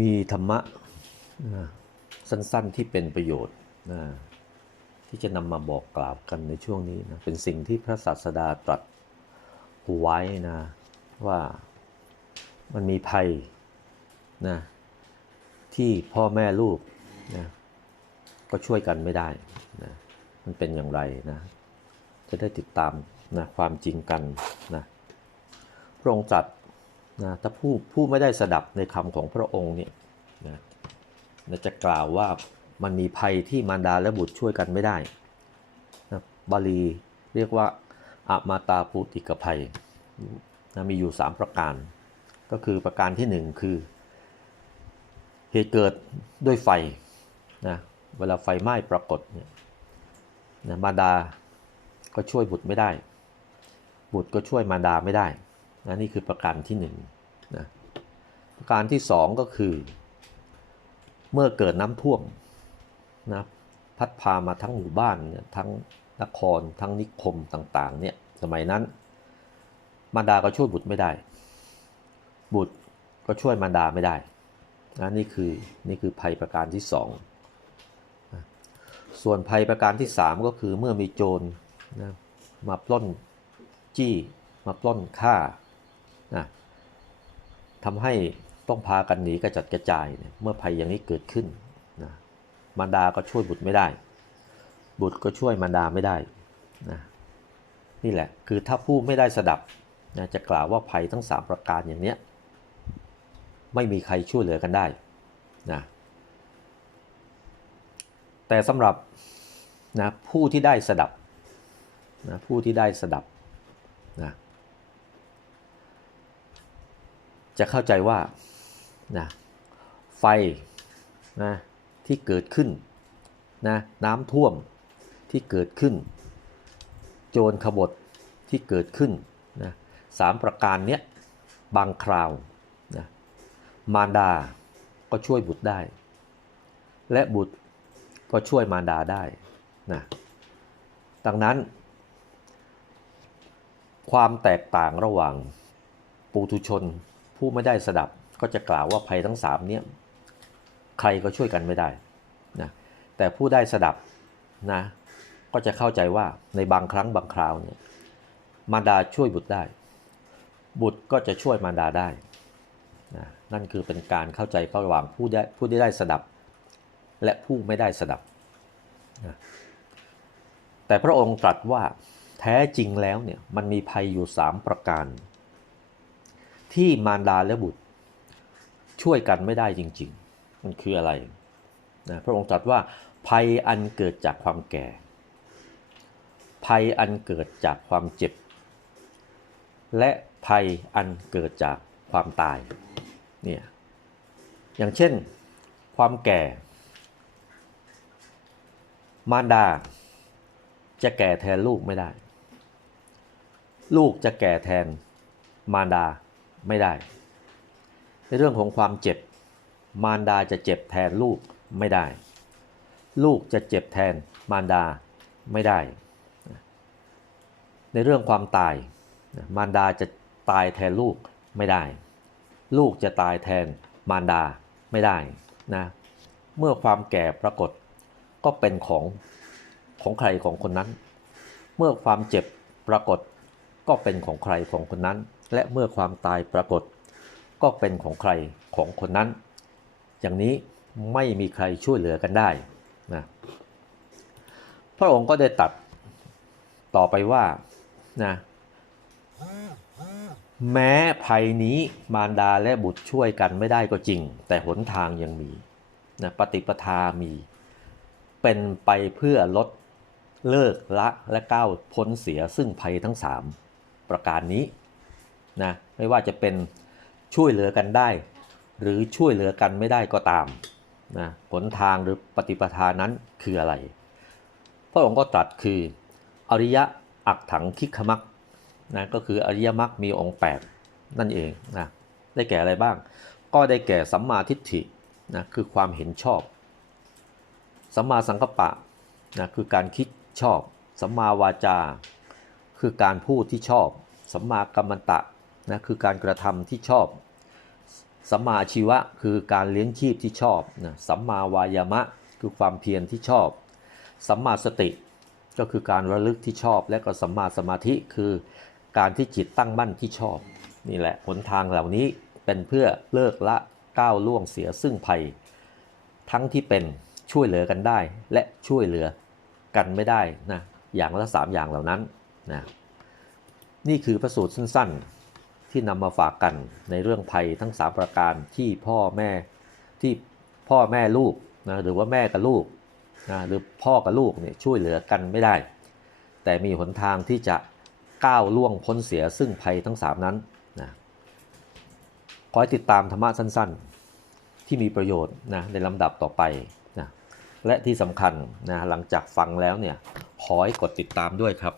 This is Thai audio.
มีธรรมะนะสั้นๆที่เป็นประโยชน์นะที่จะนำมาบอกกล่าวกันในช่วงนี้นะเป็นสิ่งที่พระศาสดาตรัสไว้นะว่ามันมีภัยนะที่พ่อแม่ลูกนะก็ช่วยกันไม่ได้นะมันเป็นอย่างไรนะจะได้ติดตามนะความจริงกันนะพระองค์ตรัส นะถ้าผู้ผู้ไม่ได้สดับในคำของพระองค์เนี่ยนะนะจะกล่าวว่ามันมีภัยที่มารดาและบุตรช่วยกันไม่ได้นะบาลีเรียกว่าอามาตาปุติกภัยนะมีอยู่ 3 ประการ ก็คือประการที่ 1 คือ เหตุเกิดด้วยไฟนะเวลาไฟไหม้ปรากฏเนี่ยนะมารดาก็ช่วยบุตรไม่ได้ บุตรก็ช่วยมารดาไม่ได้ นะนี่คือประการที่1นนะประการที่ 2 ก็คือ เมื่อเกิดน้ำท่วมนะพัดพามาทั้งหมู่บ้านเนี่ยทั้งนครทั้งนิคมต่างๆเนี่ยสมัยนั้นมารดาก็ช่วยบุตรไม่ได้ บุตรก็ช่วยมารดาไม่ได้นะนี่คือนี่คือภัยประการที่2ส่วนภัยประการที่ 3 ก็คือเมื่อมีโจรนะมาปล้นจี้มาปล้นฆ่า นะทำให้ต้องพากันหนีกระจัดกระจายเมื่อภัยอย่างนี้เกิดขึ้นนะมารดาก็ช่วยบุตรไม่ได้ บุตรก็ช่วยมารดาไม่ได้นะนี่แหละคือถ้าผู้ไม่ได้สดับนะจะกล่าวว่าภัยทั้ง 3 ประการอย่างเนี้ยไม่มีใครช่วยเหลือกันได้นะแต่สำหรับนะผู้ที่ได้สดับนะผู้ที่ได้สดับนะ จะเข้าใจว่านะไฟนะที่เกิดขึ้นนะน้ำท่วมที่เกิดขึ้น โจรขบฏที่เกิดขึ้นนะสามประการเนี้ยบางคราวนะมารดาก็ช่วยบุตรได้ และบุตรก็ช่วยมารดาได้นะดังนั้น ความแตกต่างระหว่างปุถุชน ผู้ไม่ได้สดับก็จะกล่าวว่าภัยทั้งสามเนี้ยใครก็ช่วยกันไม่ได้นะแต่ผู้ได้สดับนะก็จะเข้าใจว่าในบางครั้งบางคราวเนี่ยมารดาช่วยบุตรได้ บุตรก็จะช่วยมารดาได้นะนั่นคือเป็นการเข้าใจระหว่างผู้ได้ผู้ที่ได้สดับ และผู้ไม่ได้สดับนะแต่พระองค์ตรัสว่าแท้จริงแล้วเนี่ยมันมีภัยอยู่ 3 ประการ ที่มารดาและบุตร ช่วยกันไม่ได้จริง ๆ มันคืออะไรนะพระองค์ตรัสว่าภัยอันเกิดจากความแก่ ภัยอันเกิดจากความเจ็บ และภัยอันเกิดจากความตายเนี่ยอย่างเช่นความแก่ มารดา จะแก่แทนลูกไม่ได้ ลูกจะแก่แทนมารดา ไม่ได้ ในเรื่องของความเจ็บ มารดาจะเจ็บแทนลูกไม่ได้ ลูกจะเจ็บแทนมารดาไม่ได้ ในเรื่องความตาย มารดาจะตายแทนลูกไม่ได้ ลูกจะตายแทนมารดาไม่ได้นะ เมื่อความแก่ปรากฏก็เป็นของของใครของคนนั้น เมื่อความเจ็บปรากฏ ก็เป็นของใครของคนนั้น และเมื่อความตายปรากฏ ก็เป็นของใครของคนนั้น อย่างนี้ไม่มีใครช่วยเหลือกันได้นะพระองค์ก็ได้ตัดต่อไปว่านะแม้ภัยนี้มารดาและบุตรช่วยกันไม่ได้ก็จริง แต่หนทางยังมีนะปฏิปทามี เป็นไปเพื่อลดเลิกละและก้าวพ้นเสียซึ่งภัยทั้ง3 ประการนี้นะไม่ว่าจะเป็นช่วยเหลือกันได้ หรือช่วยเหลือกันไม่ได้ก็ตามนะหนทางหรือปฏิปทานั้นคืออะไร พระองค์ก็ตรัสคืออริยะอักถังคิกขมักนะก็คืออริยมรรคมีองค์ 8 นั่นเองนะได้แก่อะไรบ้าง ก็ได้แก่สัมมาทิฏฐินะคือความเห็นชอบ สัมมาสังกัปปะนะคือการคิดชอบ สัมมาวาจา คือการพูดที่ชอบสัมมากัมมันตะนะคือการกระทำที่ชอบสัมมาอาชีวะคือการเลี้ยงชีพที่ชอบนะสัมมาวายามะคือความเพียรที่ชอบ สัมมาสติก็คือการระลึกที่ชอบ และก็สัมมาสมาธิคือการที่จิตตั้งมั่นที่ชอบ นี่แหละหนทางเหล่านี้เป็นเพื่อเลิกละก้าวล่วงเสียซึ่งภัย ทั้งที่เป็นช่วยเหลือกันได้ และช่วยเหลือกันไม่ได้นะอย่างละสามอย่างเหล่านั้น นะนี่คือพระสูตรสั้นๆที่นำมาฝากกันในเรื่องภัยทั้ง 3 ประการที่พ่อแม่ที่พ่อแม่ลูกนะหรือว่าแม่กับลูกนะหรือพ่อกับลูกเนี่ยช่วยเหลือกันไม่ได้ แต่มีหนทางที่จะก้าวล่วงพ้นเสียซึ่งภัยทั้ง 3 นั้นนะขอให้ติดตามธรรมะสั้นๆ ที่มีประโยชน์นะในลำดับต่อไปนะและที่สำคัญนะหลังจากฟังแล้วเนี่ยขอให้กดติดตามด้วยครับ